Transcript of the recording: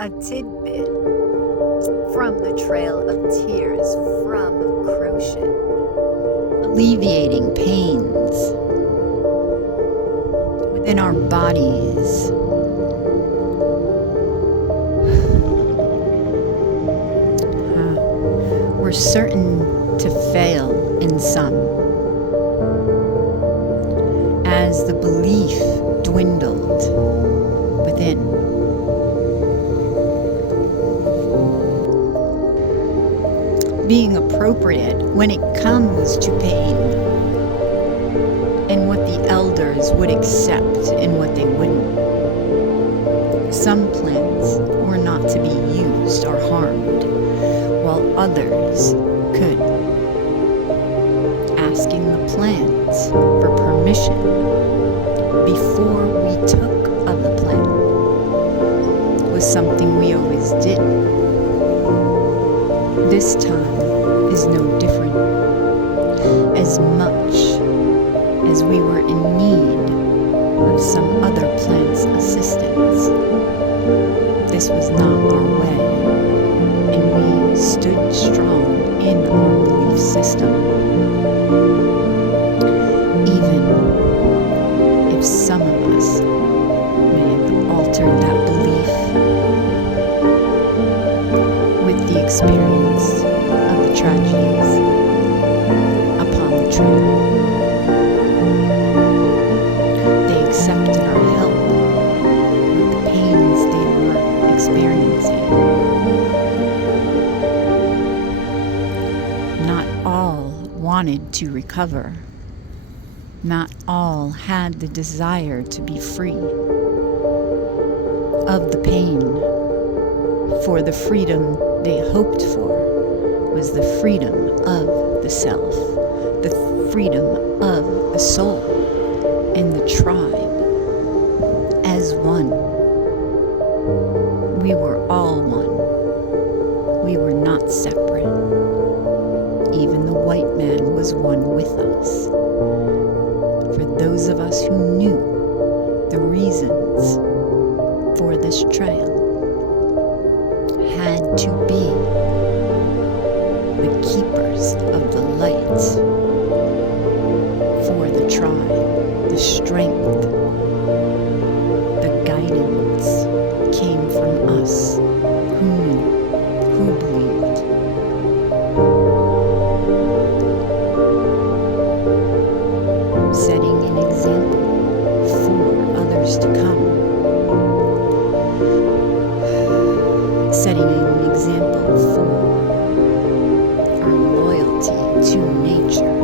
A tidbit from the Trail of Tears from Crotion. Alleviating pains within our bodies. We're certain to fail in some, as the belief dwindled within. Being appropriate when it comes to pain, and what the elders would accept and what they wouldn't. Some plants were not to be used or harmed, while others could. Asking the plants for permission before we took of the plant was something we always did. This time is no different. As much as we were in need of some other plant's assistance, this was not our way, and we stood strong in our belief system, even if some of us may have altered that belief with the experience of the tragedies upon the trail. They accepted our help with the pains they were experiencing. Not all wanted to recover. Not all had the desire to be free of the pain, for the freedom they hoped for was the freedom of the self, the freedom of the soul and the tribe as one. We were all one. We were not separate. Even the white man was one with us. For those of us who knew the reasons for this trail had to be the keepers of the light for the tribe. The strength, the guidance came from us who knew, who believed. Setting an example for others to come. Setting an example for our loyalty to nature.